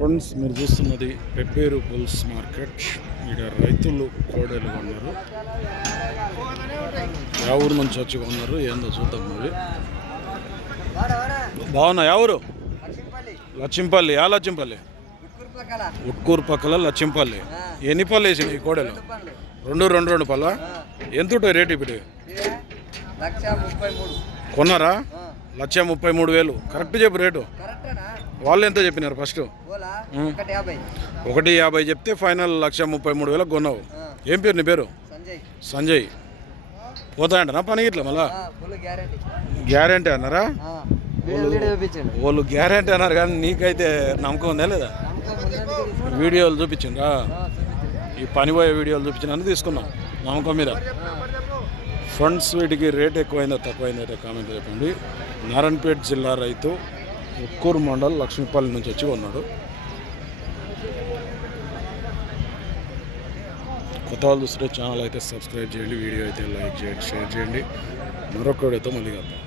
Friends మీరు చూస్తున్నది Pebbair bulls market. ఇక్కడ రైతులు కోడలు ఉన్నారు. యా ఊరు నుంచి వచ్చి ఉన్నారు. ఏందో చూద్దాం మరి. బాగున్నా యా ఊరు? లచ్చింపల్లి. యా లచ్చింపల్లి? ఉట్కూరు పక్కల లచ్చింపల్లి. ఎన్ని పళ్ళు వేసినాయి ఈ కోడలు? రెండు రెండు రెండు పళ్ళ? ఎంత రేటు ఇప్పుడు? కొన్నారా? లక్ష ముప్పై మూడు వేలు. కరెక్ట్ చెప్పు రేటు. వాళ్ళు ఎంత చెప్పినారు ఫస్ట్ ఒకటి యాభై. చెప్తే ఫైనల్ లక్ష ముప్పై మూడు వేలకు కొన్నావు. ఏం పేరు నీ పేరు? సంజయ్. సంజయ్. పోతాయంటనా పని ఇట్లా మళ్ళా? గ్యారంటీ. అన్నారా? వాళ్ళు గ్యారంటీ అన్నారు కానీ నీకైతే నమ్మకం ఉందా లేదా. వీడియోలు చూపించిండ్రా? చూపించండి. ఈ పని పోయే వీడియోలు చూపించినందుకు తీసుకున్నాం. నమ్మకం మీద. ఫండ్స్ వీటికి రేట్ ఎక్కువైందో తక్కువైందో? కామెంట్ చెప్పండి. నారాయణపేట జిల్లా రైతు ఉక్కూరు మండల్ లక్ష్మీపల్లి నుంచి వచ్చి కొన్నాడు. కొత్త వాళ్ళు చూస్తే ఛానల్ అయితే సబ్స్క్రైబ్ చేయండి వీడియో అయితే లైక్ చేయండి షేర్ చేయండి. మరొక వీడియోతో మళ్ళీ కలుద్దాం.